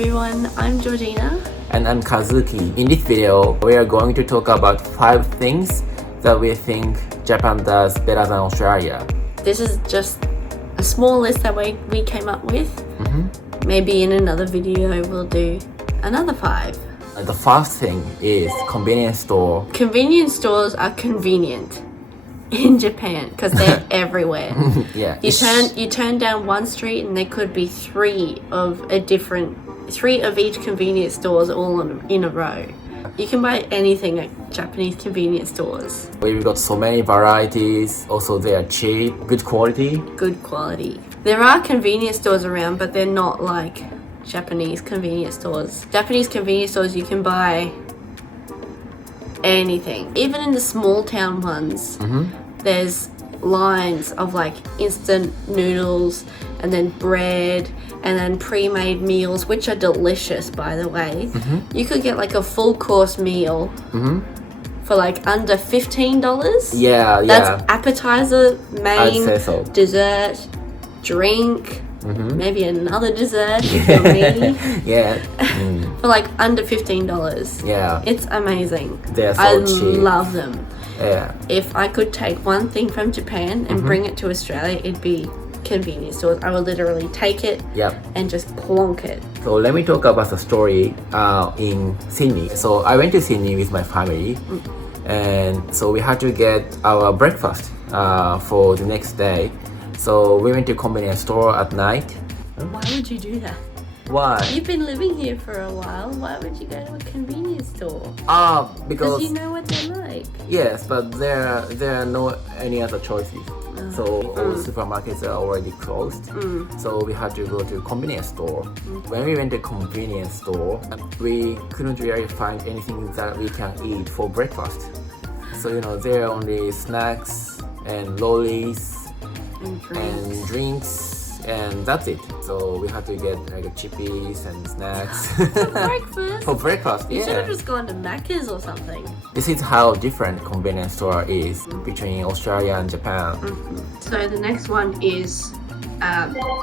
everyone, I'm Georgina. And I'm Kazuki. In this video, we are going to talk about 5 things that we think Japan does better than Australia. This is just a small list that we came up with. Maybe in another video we'll do another 5. The first thing is convenience store. Convenience stores are convenient in Japan because they're everywhere. Yeah. You turn down one street and there could be 3 of each convenience stores all in a row. You can buy anything at Japanese convenience stores. We've got so many varieties. Also, they are cheap, good quality. Good quality. There are convenience stores around, but they're not like Japanese convenience stores. Japanese convenience stores, you can buy anything. Even in the small town ones, there's lines of like instant noodles and then bread and then pre-made meals, which are delicious, by the way. You could get like a full course meal for like under $15. Yeah. That's appetizer, main, I'd say so. dessert, drink, maybe another dessert for me. Yeah. For like under $15. Yeah. It's amazing. They're so I cheap. love them. Yeah. If I could take one thing from Japan and bring it to Australia, it'd be convenience stores. I would literally take it and just plonk it. So let me talk about the story in Sydney. So I went to Sydney with my family, and so we had to get our breakfast for the next day. So we went to convenience store at night. Why would you do that? Why? You've been living here for a while. Why would you go to a convenience store? Because you know what they're like. yes, but there are no any other choices. So all the supermarkets are already closed. So we had to go to convenience store. When we went to convenience store, we couldn't really find anything that we can eat for breakfast. So there are only snacks and lollies and drinks, and that's it. So we had to get like chippies and snacks For breakfast? for breakfast. You should have Yeah. just gone to Macca's or something. This is how different convenience store is between Australia and Japan. So the next one is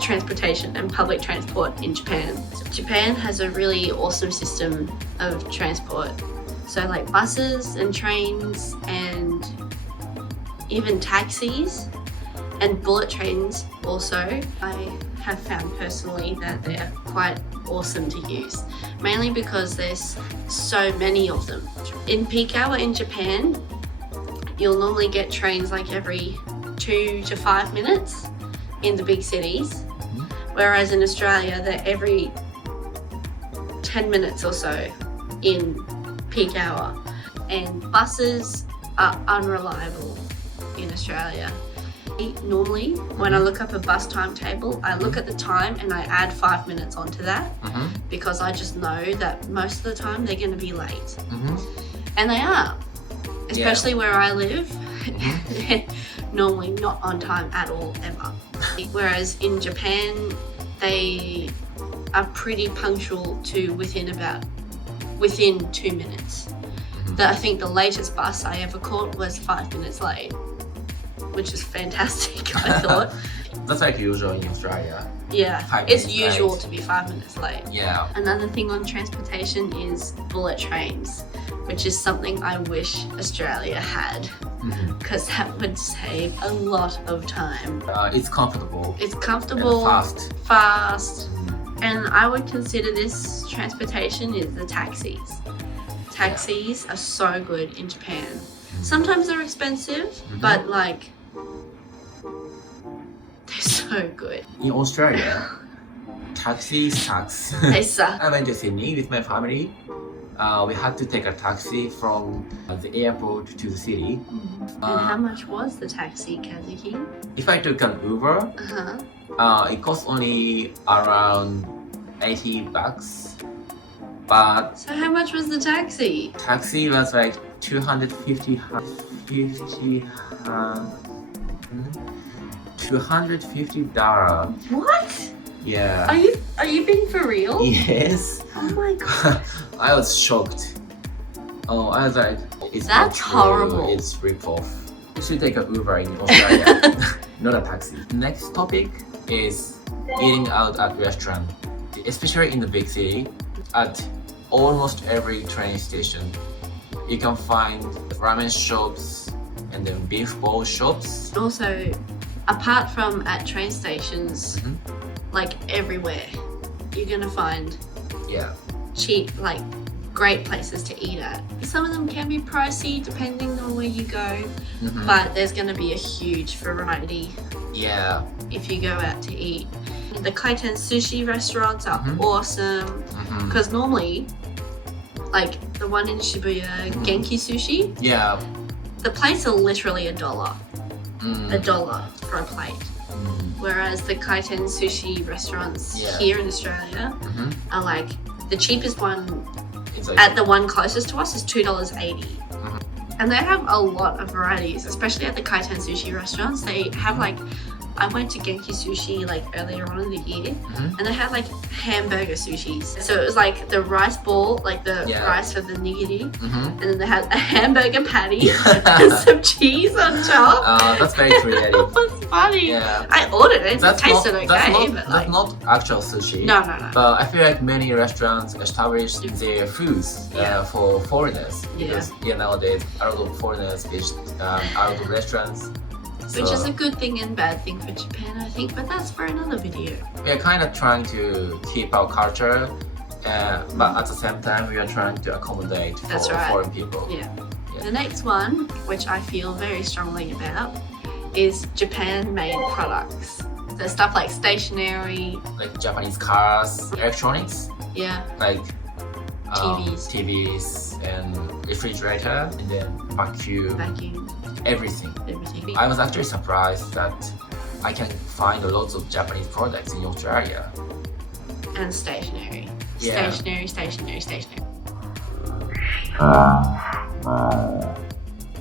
transportation and public transport in Japan. Japan has a really awesome system of transport. So like buses and trains and even taxis and bullet trains also. I have found personally that they're quite awesome to use, mainly because there's so many of them. In peak hour in Japan, you'll normally get trains like every 2 to 5 minutes in the big cities, whereas in Australia they're every 10 minutes or so in peak hour. And buses are unreliable in Australia. Normally, when I look up a bus timetable, I look at the time and I add 5 minutes onto that because I just know that most of the time they're going to be late. And they are, especially where I live. They're normally not on time at all, ever. Whereas in Japan, they are pretty punctual to within 2 minutes. I think the latest bus I ever caught was 5 minutes late, which is fantastic, I thought. That's like usual in Australia. Yeah, 5 it's minutes usual late. to be 5 minutes late. Yeah. Another thing on transportation is bullet trains, which is something I wish Australia had, because that would save a lot of time. It's comfortable. It's comfortable, And fast, and I would consider this transportation is the taxis. Taxis are so good in Japan. Sometimes they're expensive, but like, they're so good. In Australia, taxi sucks. They suck. I went to Sydney with my family. We had to take a taxi from the airport to the city. And how much was the taxi, Kazuki? If I took an Uber, it cost only around $80. But So how much was the taxi? taxi was like $250. What? Yeah. Are you being for real? Yes. Oh my god. I was shocked. Oh, I was like, it's not That's true. horrible. It's rip-off. You should take an Uber in Australia, not a taxi. Next topic is eating out at restaurant. especially in the big city, at almost every train station, you can find ramen shops and then beef bowl shops. Also, apart from at train stations, like everywhere, you're gonna find cheap, like great places to eat at. Some of them can be pricey depending on where you go, but there's gonna be a huge variety if you go out to eat. The kaiten sushi restaurants are awesome because normally, like the one in Shibuya, Genki Sushi, the plates are literally $1. $1 for a plate. Whereas the kaiten sushi restaurants here in Australia are like, the cheapest one at the one closest to us is $2.80. And they have a lot of varieties, especially at the kaiten sushi restaurants. They have like, I went to Genki Sushi like earlier on in the year, and they had like hamburger sushis. So it was like the rice ball, like the rice for the nigiri, and then they had a hamburger patty and some cheese on top. That's very creative. It was funny. I ordered it. It tasted okay. That's not actual sushi. No. But I feel like many restaurants establish their foods for foreigners. Because nowadays a lot of foreigners visit out of restaurants. Which is a good thing and bad thing for Japan, I think, but that's for another video. We are kind of trying to keep our culture, but at the same time, we are trying to accommodate for foreign people. The next one, which I feel very strongly about, is Japan-made products. So stuff like stationery, like Japanese cars, electronics, like TVs and refrigerator, and then vacuum. Everything. I was actually surprised that I can find lots of Japanese products in Australia. And stationery. Stationery.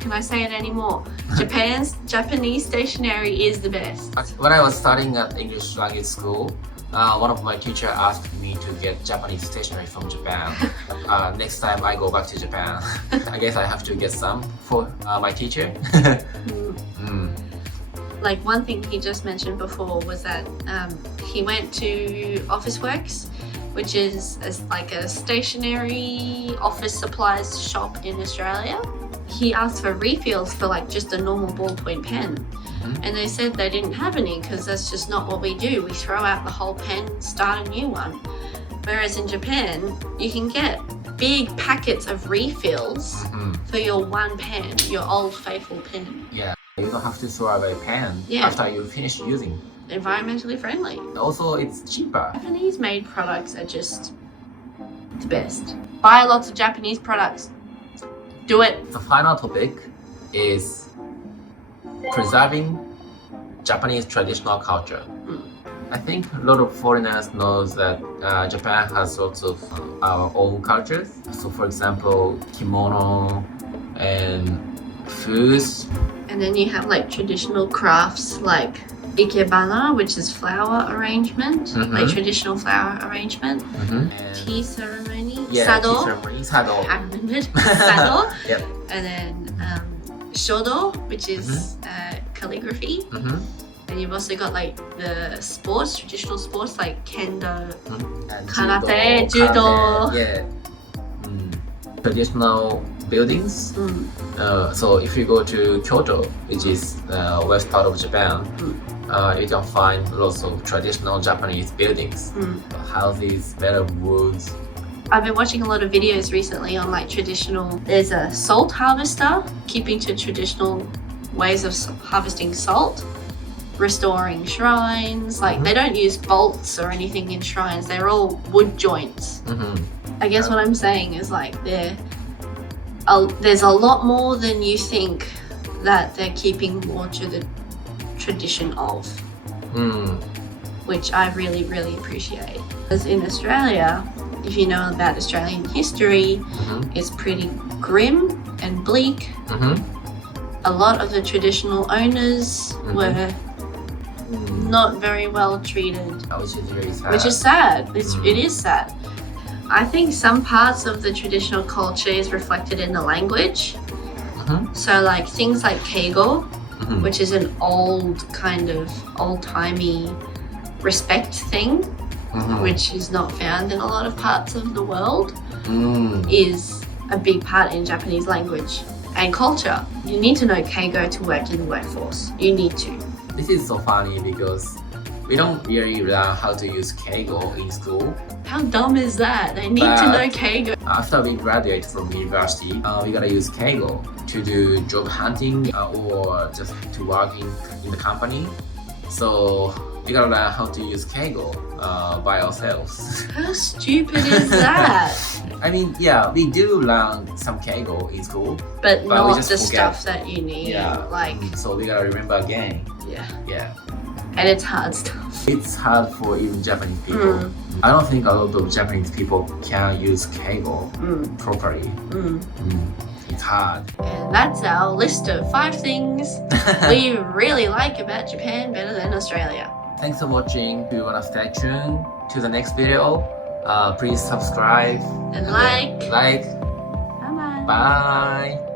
Can I say it anymore? Japanese stationery is the best. When I was studying at English language school, one of my teachers asked me to get Japanese stationery from Japan. Next time I go back to Japan, I guess I have to get some for my teacher. Like one thing he just mentioned before was that he went to Officeworks, which is like a stationery office supplies shop in Australia. He asked for refills for like just a normal ballpoint pen. And they said they didn't have any because that's just not what we do. We throw out the whole pen, start a new one. Whereas in Japan, you can get big packets of refills for your one pen, your old faithful pen. You don't have to throw away pen after you finish using. Environmentally friendly. Also, it's cheaper. Japanese made products are just the best. Buy lots of Japanese products. Do it. The final topic is preserving Japanese traditional culture. I think a lot of foreigners know that Japan has lots of our own cultures. So for example, kimono and foods. And then you have like traditional crafts like ikebana, which is flower arrangement, like traditional flower arrangement. Tea ceremony. Sado. Tea ceremony. Sado. I remembered. Sado. And then shodo, which is calligraphy. And you've also got like the sports, traditional sports like kendo, karate, judo. Traditional buildings. So if you go to Kyoto, which is the west part of Japan, you can find lots of traditional Japanese buildings, houses made of woods. I've been watching a lot of videos recently on like traditional, there's a salt harvester, keeping to traditional ways of harvesting salt, restoring shrines, like they don't use bolts or anything in shrines, they're all wood joints. I guess what I'm saying is like there's a lot more than you think that they're keeping more to the tradition of, which I really, really appreciate. Because in Australia, if you know about Australian history, it's pretty grim and bleak. A lot of the traditional owners were not very well treated, which is very sad. Which is sad. It is sad. I think some parts of the traditional culture is reflected in the language. So like things like keigo, which is an old kind of old-timey respect thing. which is not found in a lot of parts of the world, is a big part in Japanese language and culture. You need to know keigo to work in the workforce. You need to. This is so funny because we don't really learn how to use keigo in school. How dumb is that? They need to know keigo. After we graduate from university, we gotta use keigo to do job hunting or just to work in the company. So we gotta learn how to use keigo by ourselves. How stupid is that? I mean, yeah, we do learn some keigo in school, but we not just the forget. stuff that you need. Yeah, Like, so we gotta remember again. yeah. And it's hard stuff. It's hard for even Japanese people. I don't think a lot of Japanese people can use keigo properly. It's hard. And that's our list of 5 things we really like about Japan better than Australia. Thanks for watching. If you wanna stay tuned to the next video, please subscribe And like. Like. Bye-bye. Bye.